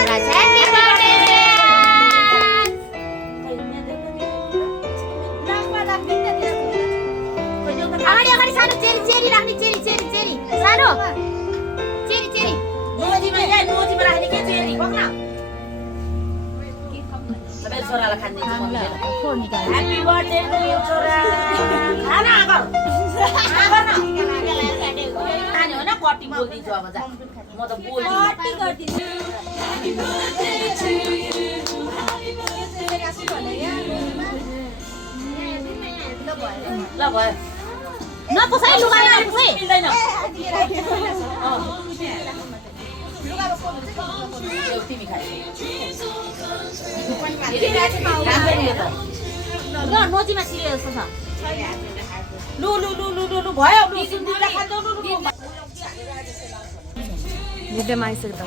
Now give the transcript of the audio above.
Congrats, happy birthday, अगाडि अगाडि सानो चेरी चेरी राख्ने चेरी चेरी चेरी सानो चेरी चेरी नोजीमा या नोजीमा राख्ने के चेरी भन्न सबैले छोरालाई खाने फोन निकाल ह्यापी बर्थडे टु यु छोरा खाना आगर आगर न खाने हो न कति बोल्दिन्छु अब जा म त बोल्दिन कति गर्दिन्छु ल भयो नपुसाइ लुगा नपुसाइ मिल्दैन तिमी खाए ल नोजीमा सिरियल जस्तो छ लु लु लु लु लु भयो बिस दुईटा खाँदै लु लु भिडियोमा आइसक्यो